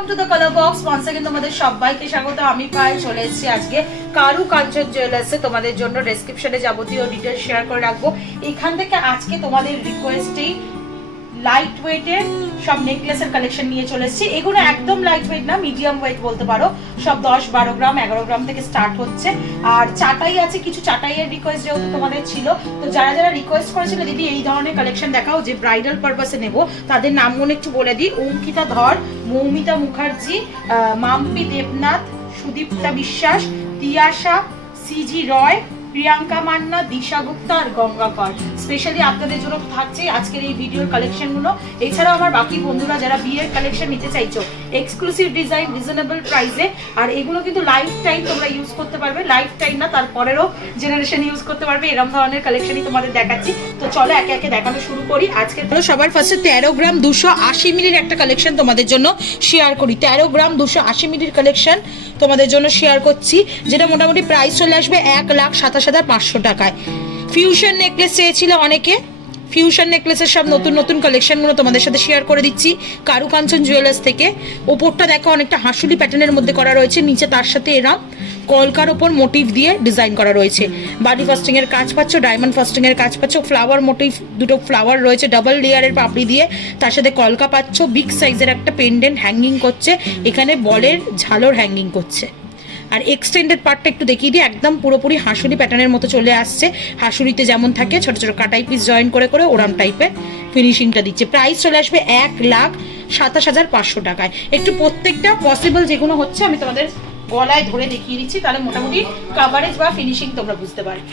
Welcome to the colour box once তোমাদের সবাইকে স্বাগত। আমি পাই চলে এসেছি আজকে কারু কাঞ্চন জুয়েলার্সে তোমাদের জন্য ডেসক্রিপশনে যাবতীয় ডিটেলস শেয়ার করে রাখব। এখান থেকে আজকে তোমাদের রিকোয়েস্টেই লাইট ওয়েটের সব নেকলেসের কালেকশন নিয়ে চলে এসেছি। এগুলো একদম লাইট ওয়েট না মিডিয়াম ওয়েট বলতে পারো। সব দশ বারো গ্রাম, এগারো গ্রাম থেকে স্টার্ট হচ্ছে। আর চাটাই আছে, কিছু চাটাইয়ের রিকোয়েস্ট যেহেতু তোমাদের ছিল, তো যারা যারা রিকোয়েস্ট করেছিল, দিদি, এই ধরনের কালেকশন দেখাও, যে ব্রাইডাল পারপাসে নেব, তাদের নাম মনে একটু বলে দিই। অঙ্কিতা ধর, মৌমিতা মুখার্জি মাম্পি দেবনাথ, সুদীপ্তা বিশ্বাস, তিয়াশা সিজি রয় প্রিয়াঙ্কা মান্না, দিশা গুপ্তা আর গঙ্গা কর স্পেশালি আপনাদের জন্য থাকছে আজকের এই ভিডিওর কালেকশনগুলো এছাড়াও আমার বাকি বন্ধুরা যারা বিয়ের কালেকশন নিতে চাইছো এক্সক্লুসিভ ডিজাইন রিজনেবল প্রাইসে আর এগুলো কিন্তু লাইফ টাইম তোমরা ইউজ করতে পারবে। লাইফ টাইম না, তারপরেরও জেনারেশন ইউজ করতে পারবে। এরম ধরনের কালেকশনই তোমাদের দেখাচ্ছি। তো চলো একে একে দেখানো শুরু করি। আজকে সবার ফার্স্টে তেরো গ্রাম দুশো আশি মিলির একটা কালেকশন তোমাদের জন্য শেয়ার করি। তেরো গ্রাম দুশো আশি মিলির কালেকশন তোমাদের জন্য শেয়ার করছি, যেটা মোটামুটি প্রাইস চলে আসবে এক লাখ সাতাশ হাজার পাঁচশো টাকায়। ফিউশন নেকলেস চেয়েছিল অনেকে। ফিউশন নেকলেসের সব নতুন নতুন কালেকশনগুলো তোমাদের সাথে শেয়ার করে দিচ্ছি। কারুকাঞ্চন জুয়েলার্স থেকে। ওপরটা দেখো, অনেকটা হাসুলি প্যাটার্নের মধ্যে করা রয়েছে। নিচে তার সাথে এরা কলকার ওপর মোটিভ দিয়ে ডিজাইন করা রয়েছে। বাডি ফাস্টিং এর কাজ পাচ্ছ ডায়মন্ড ফাস্টিং এর কাজ পাচ্ছ ফ্লাওয়ার মোটিভ দুটো ফ্লাওয়ার রয়েছে ডাবল লেয়ারের পাপড়ি দিয়ে। তার সাথে কলকা পাচ্ছ বিগ সাইজের একটা পেন্ডেন্ট হ্যাঙ্গিং করছে। এখানে বলের ঝালর হ্যাঙ্গিং করছে। আর এক্সটেন্ডেড পার্টটা একটু দেখিয়ে দিই। একদম পুরোপুরি হাঁসুলি প্যাটার্নের মতো চলে আসছে। হাঁসুলিতে যেমন থাকে, ছোট ছোট কাটাই পিস জয়েন করে করে ওরাম টাইপের ফিনিশিংটা দিচ্ছে। প্রাইস চলে আসবে এক লাখ সাতাশ হাজার পাঁচশো টাকায়। একটু প্রত্যেকটা পসিবল যেগুলো হচ্ছে আমি তোমাদের গলায় ধরে দেখিয়ে দিচ্ছি, তাহলে মোটামুটি কাভারেজ বা ফিনিশিং তোমরা বুঝতে পারবে।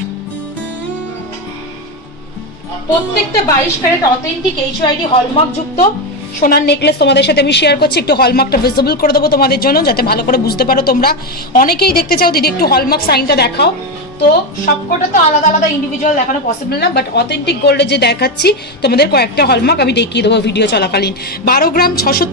প্রত্যেকটা বাইশ carat authentic H ID hallmark যুক্ত সোনার নেকলেস তোমাদের সাথে আমি শেয়ার করছি, একটু হলমার্কটা ভিজিবল করে দেবো তোমাদের জন্য, যাতে ভালো করে বুঝতে পারো তোমরা। অনেকেই দেখতে চাও, দিদি একটু হলমার্ক সাইনটা দেখাও। তো সবকটা তো আলাদা আলাদা ইন্ডিভিজুয়াল দেখানো পসিবল না বাট অথেন্টিক গোল্ডে যে দেখাচ্ছি, তোমাদের কয়েকটা হলমার্ক আমি দেখিয়ে দেবো ভিডিও চলাকালীন। বারো গ্রাম ছশো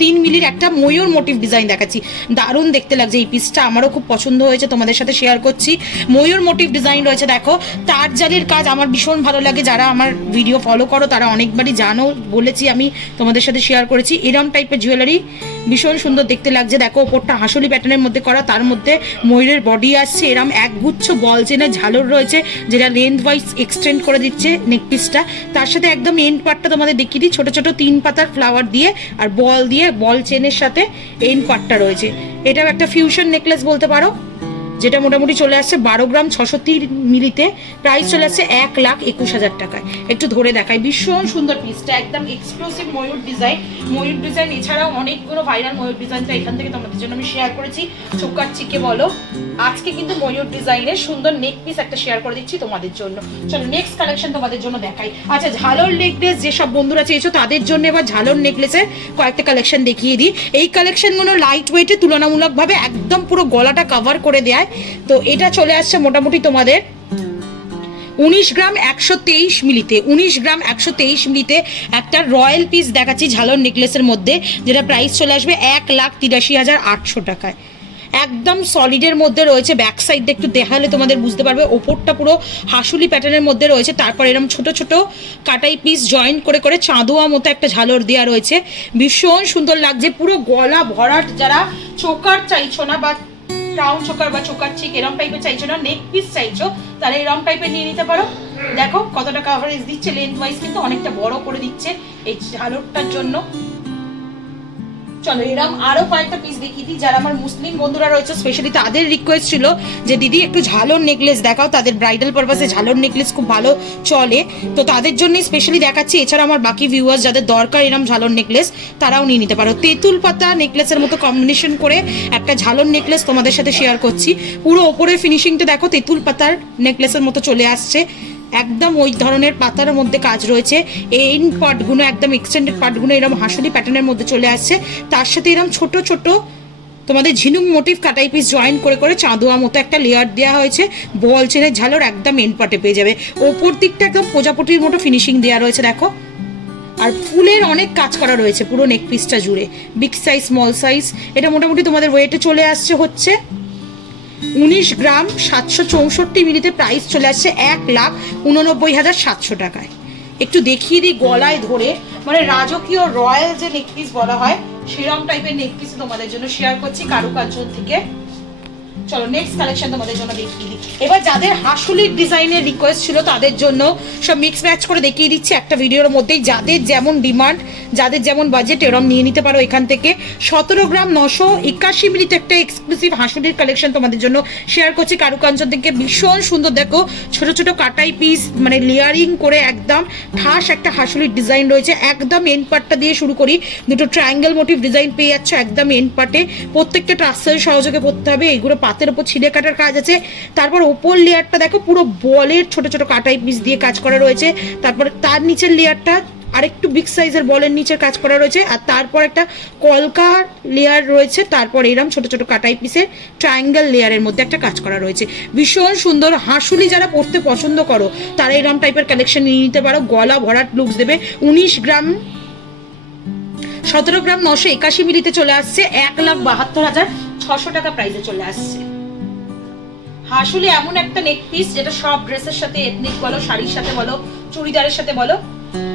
তিন মিলির একটা ময়ূর মোটিভ ডিজাইন দেখাচ্ছি। দারুণ দেখতে লাগছে এই পিসটা আমারও খুব পছন্দ হয়েছে, তোমাদের সাথে শেয়ার করছি। ময়ূর মোটিভ ডিজাইন রয়েছে, দেখো, তার জালির কাজ আমার ভীষণ ভালো লাগে, যারা আমার ভিডিও ফলো করো, তারা অনেকবারই জানো, বলেছি আমি, তোমাদের সাথে শেয়ার করেছি, এরম টাইপের জুয়েলারি ভীষণ সুন্দর দেখতে লাগছে। দেখো, ওপরটা হাসলি প্যাটার্নের মধ্যে করা, তার মধ্যে ময়ূরের বডি আসছে। এরম একগুচ্ছ বল চেনে ঝালর রয়েছে, যেটা লেন্থ ওয়াইজ এক্সটেন্ড করে দিচ্ছে নেকপিসটা তার সাথে একদম এন্ড পার্টটা তোমাদের দেখিয়ে দিই, ছোটো ছোটো তিন পাতার ফ্লাওয়ার দিয়ে আর বল দিয়ে বল চেনের সাথে এন্ড পার্টটা রয়েছে। এটাও একটা ফিউশন নেকলেস বলতে পারো। যেটা মোটামুটি চলে আসছে বারো গ্রাম ছশো তিন মিলিতে। প্রাইস চলে আসছে এক লাখ একুশ হাজার টাকায়। একটু ধরে দেখায় ভীষণ সুন্দর পিসটা একদম এক্সক্লুসিভ ময়ূর ডিজাইন ময়ূর ডিজাইন এছাড়াও অনেকগুলো ভাইরাল ময়ূর ডিজাইনটা এখান থেকে তোমাদের জন্য আমি শেয়ার করেছি। চোকার চিকে বলো। আজকে কিন্তু ময়ূর ডিজাইনের সুন্দর নেক পিস একটা শেয়ার করে দিচ্ছি তোমাদের জন্য। চলো নেক্সট কালেকশন তোমাদের জন্য দেখাই। আচ্ছা ঝালর নেকলেস যেসব বন্ধুরা চেয়েছো তাদের জন্য এবার ঝালর নেকলেসের কয়েকটা কালেকশন দেখিয়ে দিই। এই কালেকশনগুলো লাইট ওয়েটে তুলনামূলকভাবে একদম পুরো গলাটা কভার করে দেয়। তো এটা চলে আসছে মোটামুটি তোমাদের উনিশ গ্রাম একশো তেইশ মিলিতে, উনিশ গ্রাম একশো তেইশ মিলিতে একটা রয়্যাল পিস দেখাচ্ছি ঝালর নেকলেসের মধ্যে, যেটা প্রাইস চলে আসবে এক লাখ তিরাশি হাজার আটশো টাকায়। একদম সলিডের মধ্যে রয়েছে ব্যাক সাইডটা একটু দেখালে তোমাদের বুঝতে পারবে, ওপরটা পুরো হাসুলি প্যাটার্নের মধ্যে রয়েছে, তারপর এরকম ছোট ছোট কাটাই পিস জয়েন করে করে চাঁদোয়া মতো একটা ঝালর দেওয়া রয়েছে। ভীষণ সুন্দর লাগছে, পুরো গলা ভরাট, যারা চোকার চাইছো না বা ক্রাউন চোকার বা চোকার চিক এরম টাইপের চাইছো না নেক পিস চাইছো, তাহলে এরম টাইপের নিয়ে নিতে পারো। দেখো কতটা কাভারেজ দিচ্ছে লেন্থ ওয়াইজ কিন্তু অনেকটা বড় করে দিচ্ছে এই ঝালরটার জন্য। চলো, এরম আরও কয়েকটা পিস দেখিয়ে দিই, যারা আমার মুসলিম বন্ধুরা রয়েছে স্পেশালি তাদের রিকোয়েস্ট ছিল যে, দিদি, একটু ঝালর নেকলেস দেখাও, তাদের ব্রাইডাল পারপাসে ঝালর নেকলেস খুব ভালো চলে। তো তাদের জন্য স্পেশালি দেখাচ্ছি, এছাড়া আমার বাকি ভিউয়ার্স যাদের দরকার এরম ঝালর নেকলেস তারাও নিয়ে নিতে পারো। তেঁতুল পাতা নেকলেসের মতো কম্বিনেশন করে একটা ঝালর নেকলেস তোমাদের সাথে শেয়ার করছি। পুরো ওপরের ফিনিশিংটা দেখো, তেঁতুল পাতার নেকলেসের মতো চলে আসছে। একদম ওই ধরনের পাতার মধ্যে কাজ রয়েছে। এই পার্টগুলো একদম এক্সটেন্ডেড পার্টগুলো এরকম হাসুলি প্যাটার্নের মধ্যে চলে আসছে। তার সাথে এরকম ছোট ছোট তোমাদের ঝিনুক মোটিভ কাটাই পিস জয়েন করে করে চাঁদোয়া মতো একটা লেয়ার দেওয়া হয়েছে। বল চেনের ঝালর একদম এন পার্টে পেয়ে যাবে। ওপর দিকটা একদম প্রজাপতির মতো ফিনিশিং দেওয়া রয়েছে, দেখো। আর ফুলের অনেক কাজ করা রয়েছে পুরো নেক পিসটা জুড়ে। বিগ সাইজ স্মল সাইজ এটা মোটামুটি তোমাদের ওয়েটে চলে আসছে হচ্ছে উনিশ গ্রাম সাতশো চৌষট্টি মিনিটে প্রাইস চলে আসছে এক লাখ উননব্বই হাজার সাতশো টাকায়। একটু দেখিয়ে দিই গলায় ধরে। মানে রাজকীয় রয়্যাল যে নেকপিস বলা হয়, সেরম টাইপের নেকলেস তোমাদের জন্য শেয়ার করছি কারুকার্য থেকে। চলো নেক্সট কালেকশন তোমাদের জন্য দেখিয়ে দিই। এবার যাদের হাসুলির ডিজাইনের রিকোয়েস্ট ছিল, তাদের জন্য সব মিক্স ম্যাচ করে দেখিয়ে দিচ্ছি একটা ভিডিওর মধ্যেই। যাদের যেমন ডিমান্ড যাদের যেমন বাজেট এরম নিয়ে নিতে পারো এখান থেকে। সতেরো গ্রাম নশো একাশি মিনিট একটা এক্সক্লুসিভ হাসুলির কালেকশন তোমাদের জন্য শেয়ার করছি। কারুকাঞ্চন থেকে ভীষণ সুন্দর। দেখো, ছোট ছোট কাটাই পিস মানে লেয়ারিং করে একদম ঠাস একটা হাসুলির ডিজাইন রয়েছে। একদম এন্ড পার্টটা দিয়ে শুরু করি। দুটো ট্রায়াঙ্গেল মোটিভ ডিজাইন পেয়ে যাচ্ছ একদম এন্ড পার্টে প্রত্যেকটা ট্রাসের সহযোগে পড়তে হবে। এইগুলো পাতের ওপর ছিঁড়ে কাটার কাজ আছে। তারপর ওপর লেয়ারটা দেখো, পুরো বলের ছোট ছোট কাটাই পিস দিয়ে কাজ করা রয়েছে। তারপর তার নিচের লেয়ারটা আরেকটু বিগ সাইজের বলের নিচের কাজ করা রয়েছে। আর তারপর একটা কলকা লেয়ার রয়েছে, তারপর এরম ছোট ছোট কাটাই পিসের ট্রায়াঙ্গেল লেয়ারের মধ্যে একটা কাজ করা রয়েছে। ভীষণ সুন্দর, হাঁসুলি যারা পড়তে পছন্দ করো, তারা এরম টাইপের কালেকশন নিয়ে নিতে পারো। গলা ভরাট লুকস দেবে। উনিশ গ্রাম, সতেরো গ্রাম নশো একাশি মিলিতে চলে আসছে। এক লাখ বাহাত্তর হাজার ছশো টাকা প্রাইসে চলে আসছে। হাসুলি এমন একটা নেক পিস যেটা সব ড্রেসের সাথে এথনিক বলো, শাড়ির সাথে বলো, চুড়িদারের সাথে বলো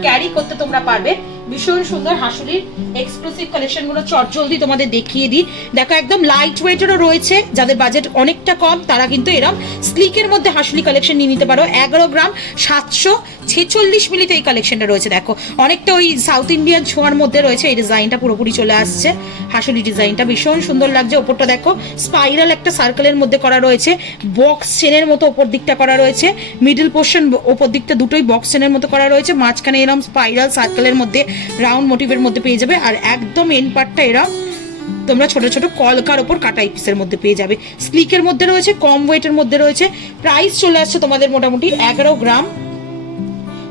ক্যারি করতে তোমরা পারবে। ভীষণ সুন্দর হাসুলির এক্সক্লুসিভ কালেকশনগুলো চট জলদি তোমাদের দেখিয়ে দিই। দেখো, একদম লাইট ওয়েটেরও রয়েছে। যাদের বাজেট অনেকটা কম, তারা কিন্তু এরম স্লিকের মধ্যে হাসুলি কালেকশন নিয়ে নিতে পারো। এগারো গ্রাম সাতশো ছেচল্লিশ মিলিতে এই কালেকশনটা রয়েছে। দেখো, অনেকটা ওই সাউথ ইন্ডিয়ান ছোঁয়ার মধ্যে রয়েছে। এই ডিজাইনটা পুরোপুরি চলে আসছে। হাসুলি ডিজাইনটা ভীষণ সুন্দর লাগছে। ওপরটা দেখো স্পাইরাল একটা সার্কেলের মধ্যে করা রয়েছে। বক্স চেনের মতো ওপর দিকটা করা রয়েছে। মিডল পোর্শন ওপর দিকটা দুটোই বক্স চেনের মতো করা রয়েছে। মাঝখানে এরম স্পাইরাল সার্কেলের মধ্যে রাউন্ড মোটিভের মধ্যে পেয়ে যাবে। আর একদম এন পার্টটা এরম তোমরা ছোট ছোট কলকার ওপর কাটাই পিসের মধ্যে পেয়ে যাবে। স্লিকের মধ্যে রয়েছে, কম ওয়েটের মধ্যে রয়েছে। প্রাইস চলে আসছে তোমাদের মোটামুটি এগারো গ্রাম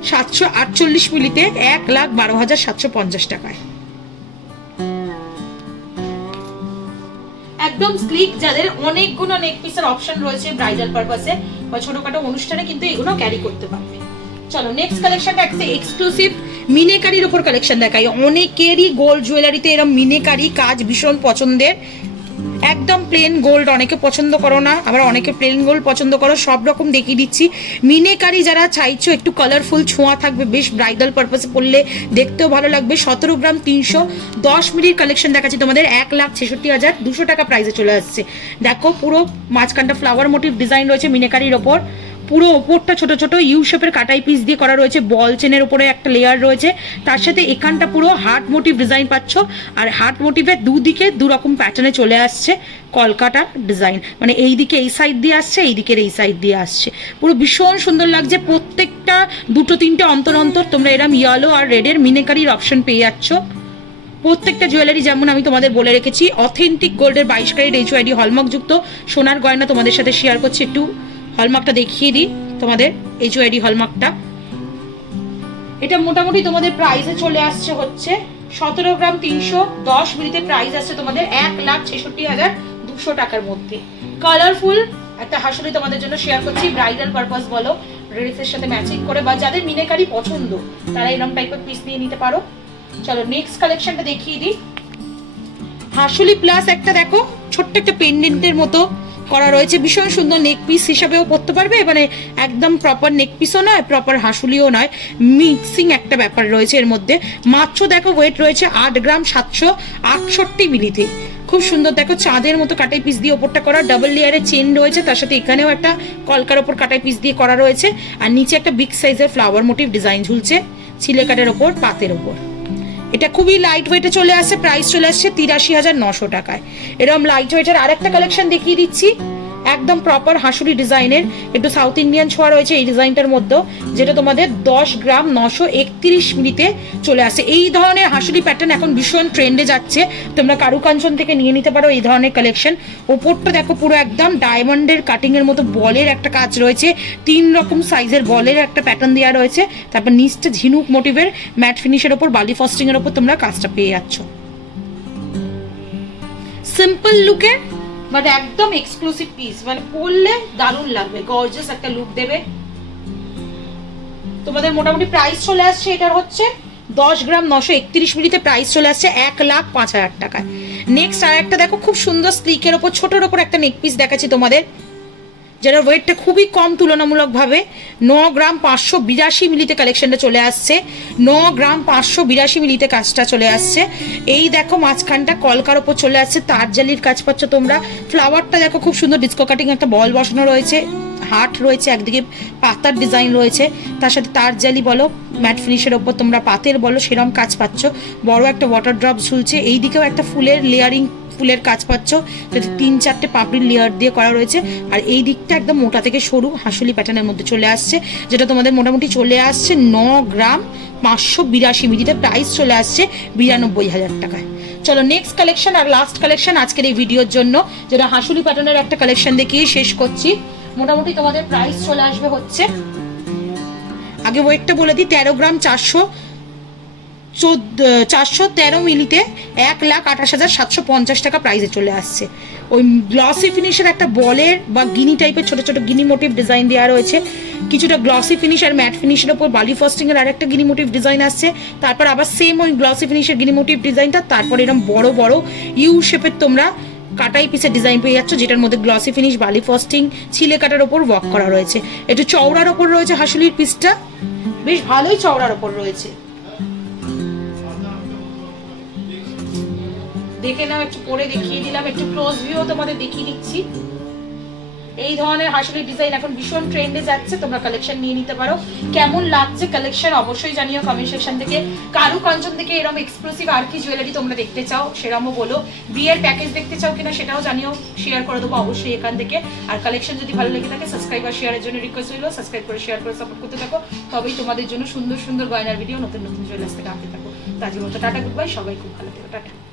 সাতশো আটচল্লিশ মিলিতে এক লাখ বারো হাজার সাতশো পঞ্চাশ টাকায়। একদম স্লিক যাদের অনেকগুলো নেক পিসের অপশন রয়েছে ব্রাইডাল পারপাসে বা ছোটখাটো অনুষ্ঠানে কিন্তু এগুলো ক্যারি করতে পারবে। চলো নেক্সট কালেকশনটা একটা এক্সক্লুসিভ মিনেকারির ওপর কালেকশন দেখাই অনেকেরই গোল্ড জুয়েলারিতে এরকম মিনেকারি কাজ ভীষণ পছন্দের। একদম প্লেন গোল্ড অনেকে পছন্দ করো না, আবার অনেকে প্লেন গোল্ড পছন্দ করো, সব রকম দেখিয়ে দিচ্ছি। মিনেকারি যারা চাইছো একটু কালারফুল ছোঁয়া থাকবে, বেশ ব্রাইডাল পারপাসে পড়লে দেখতেও ভালো লাগবে। সতেরো গ্রাম তিনশো দশ মিনিট কালেকশন দেখাচ্ছি তোমাদের, এক লাখ ছেষট্টি হাজার দুশো টাকা প্রাইসে চলে আসছে। দেখো পুরো মাঝখানটা ফ্লাওয়ার মোটিভ ডিজাইন রয়েছে মিনেকারির ওপর। পুরো ওপরটা ছোট ছোট ইউ শেপের কাটাই পিস দিয়ে করা রয়েছে। বল চেনের উপরে একটা লেয়ার রয়েছে। তার সাথে এখানটা পুরো হার্ট মোটিভ ডিজাইন পাচ্ছ। আর হার্ট মোটিভের দুদিকে দু রকম প্যাটার্নে চলে আসছে কলকাতা ডিজাইন মানে এই দিকে এই সাইড দিয়ে আসছে, এই দিকের এই সাইড দিয়ে আসছে। পুরো ভীষণ সুন্দর লাগছে। প্রত্যেকটা দুটো তিনটে অন্তর অন্তর তোমরা এরম ইয়েলো আর রেডের মিনেকারির অপশন পেয়ে যাচ্ছ। প্রত্যেকটা জুয়েলারি যেমন আমি তোমাদের বলে রেখেছি অথেন্টিক গোল্ডের বাইশ ক্যারেট এইচ ওয়াইডি হলমার্কযুক্ত সোনার গয়না তোমাদের সাথে শেয়ার করছি একটু। হলমার্কটা দেখিয়ে দিই তোমাদের এইচ ওয়াইডি হলমার্কটা এটা মোটামুটি তোমাদের প্রাইসে চলে আসছে হচ্ছে সতেরো গ্রাম তিনশো দশ মিলিতে প্রাইস আসছে তোমাদের এক লাখ ছেষট্টি হাজার দুশো টাকার মধ্যে। কালারফুল একটা হাসুলি তোমাদের জন্য শেয়ার করছি ব্রাইডাল পারপাস বলো ড্রেসের সাথে ম্যাচিং করে, বা যাদের মিনেকারি পছন্দ, তারা এরকম টাইপের পিস নিয়ে নিতে পারো। চলো নেক্সট কালেকশনটা দেখিয়ে দিই। হাসুলি প্লাস একটা দেখো, ছোট্ট একটা পেন্ডেন্টের মতো করা রয়েছে। ভীষণ সুন্দর নেক পিস হিসাবেও পরতে পারবে। মানে একদম প্রপার নেক পিসও নয় প্রপার হাসুলিও নয়। মিক্সিং একটা ব্যাপার রয়েছে এর মধ্যে। মাত্র দেখো ওয়েট রয়েছে আট গ্রাম সাতশো আটষট্টি মিলিতে। খুব সুন্দর দেখো, চাঁদের মতো কাটাই পিস দিয়ে ওপরটা করা। ডাবল লেয়ারের চেন রয়েছে, তার সাথে এখানেও একটা কলকার ওপর কাটাই পিস দিয়ে করা রয়েছে। আর নিচে একটা বিগ সাইজের ফ্লাওয়ার মোটিভ ডিজাইন ঝুলছে ছিলে কাটের ওপর, পাতের ওপর। এটা খুবই লাইট ওয়েটে চলে আসছে প্রাইস চলে আসছে তিরাশি হাজার নশো টাকায়। এরকম লাইট ওয়েটের আরেকটা কালেকশন দেখিয়ে দিচ্ছি। একদম প্রপার হাসুলি ডিজাইনের, একটু সাউথ ইন্ডিয়ান ছোঁয়া রয়েছে এই ডিজাইনটার মধ্যে যেটা তোমাদের দশ গ্রাম নশো একত্রিশ মিনিটে চলে আসে। এই ধরনের হাসুলি প্যাটার্ন এখন ভীষণ ট্রেন্ডে যাচ্ছে। তোমরা কারুকাঞ্চন থেকে নিয়ে নিতে পারো এই ধরনের কালেকশন ওপরটা দেখো পুরো একদম ডায়মন্ডের কাটিং এর মতো বলের একটা কাজ রয়েছে। তিন রকম সাইজের বলের একটা প্যাটার্ন দেওয়া রয়েছে। তারপর নিচটা ঝিনুক মোটিভের ম্যাট ফিনিশের ওপর, বালি ফস্টিং এর ওপর তোমরা কাজটা পেয়ে যাচ্ছ। সিম্পল লুকে বাট একদম এক্সক্লুসিভ পিস মানে পরলে দারুণ লাগবে গর্জাস একটা লুক দেবে। তোমাদের মোটামুটি প্রাইস চলে আসছে, এটার হচ্ছে দশ গ্রাম নশো একত্রিশ মিলিতে প্রাইস চলে আসছে এক লাখ পাঁচ হাজার টাকায়। নেক্সট আর একটা দেখো, খুব সুন্দর স্লিকের ওপর, ছোটোর ওপর একটা নেক পিস দেখাচ্ছি তোমাদের। যেটা ওয়েটটা খুবই কম তুলনামূলকভাবে, ন গ্রাম পাঁচশো বিরাশি মিলিতে কালেকশনটা চলে আসছে। ন গ্রাম পাঁচশো বিরাশি মিলিতে কাজটা চলে আসছে। এই দেখো মাঝখানটা কলকার ওপর চলে আসছে, তার জালির কাজ পাচ্ছ তোমরা। ফ্লাওয়ারটা দেখো খুব সুন্দর ডিস্কো কাটিং একটা বল বসানো রয়েছে হার্ট রয়েছে, একদিকে পাতার ডিজাইন রয়েছে। তার সাথে তার জালি বলো ম্যাট ফিনিশের ওপর তোমরা পাতের বলো, সেরম কাজ পাচ্ছ। বড় একটা ওয়াটার ড্রপ ঝুলছে এই দিকেও একটা ফুলের লেয়ারিং ফুলের কাজ পাচ্ছ যাতে তিন চারটে পাপড়ির লেয়ার দিয়ে করা রয়েছে। আর এই দিকটা একদম মোটা থেকে সরু, হাসুলি প্যাটার্নের মধ্যে চলে আসছে, যেটা তোমাদের মোটামুটি চলে আসছে ন গ্রাম পাঁচশো বিরাশি মিলিতে। প্রাইস চলে আসছে বিরানব্বই হাজার টাকায়। চলো নেক্সট কালেকশন আর লাস্ট কালেকশন আজকের এই ভিডিওর জন্য, যেটা হাসুলি প্যাটার্নের একটা কালেকশন দেখিয়ে শেষ করছি। মোটামুটি তোমাদের প্রাইস চলে আসবে হচ্ছে, আগে ওয়েটটা বলে দিই, তেরো গ্রাম চারশো চোদ্দ চারশো তেরো মিলিতে এক লাখ আঠাশ হাজার সাতশো পঞ্চাশ টাকা প্রাইজে চলে আসছে। ওই গ্লসি ফিনিশের একটা বলের বা গিনি টাইপের ছোট ছোট গিনি মোটিভ ডিজাইন দেওয়া রয়েছে। কিছুটা গ্লসি ফিনিশ আর ম্যাট ফিনিশের ওপর বালি ফস্টিং এর আরেকটা গিনি মোটিভ ডিজাইন আসছে। তারপর আবার সেম ওই গ্লসি ফিনিশের গিনি মোটিভ ডিজাইনটা তারপর এরকম বড় বড় ইউ শেপের তোমরা কাটাই পিসের ডিজাইন পেয়ে যাচ্ছ, যেটার মধ্যে গ্লসি ফিনিশ বালি ফস্টিং ছিলে কাটার ওপর ওয়ার্ক করা রয়েছে। একটু চওড়ার ওপর রয়েছে হাসুলির পিসটা বেশ ভালোই চওড়ার ওপর রয়েছে। দেখে নাও, একটু পরে দেখিয়ে দিলাম, একটু ক্লোজ ভিউ তোমাদের দেখিয়ে দিচ্ছি। এই ধরনের হাসুলি ডিজাইন এখন ভীষণ ট্রেন্ডে যাচ্ছে, তোমরা কালেকশন নিয়ে নিতে পারো। কেমন লাগছে কালেকশন অবশ্যই জানিও কমেন্ট সেকশন থেকে। কারু কাঞ্চন থেকে এরকম এক্সক্লুসিভ আর কি জুয়েলারি তোমরা দেখতে চাও সেরকমও বলো। বিয়ের প্যাকেজ দেখতে চাও কিনা সেটাও জানিও শেয়ার করে দেবো অবশ্যই এখান থেকে। আর কালেকশন যদি ভালো লেগে থাকে সাবস্ক্রাইব আর শেয়ারের জন্য রিকোয়েস্ট হইল সাবস্ক্রাইব করে শেয়ার করে সাপোর্ট করতে থাকো। তবেই তোমাদের জন্য সুন্দর সুন্দর গয়নার ভিডিও নতুন নতুন জুয়েলার্স থেকে আনতে থাকো। তাজের মতো টাটা গুড বাই সবাই খুব ভালো থেকো, টাটা।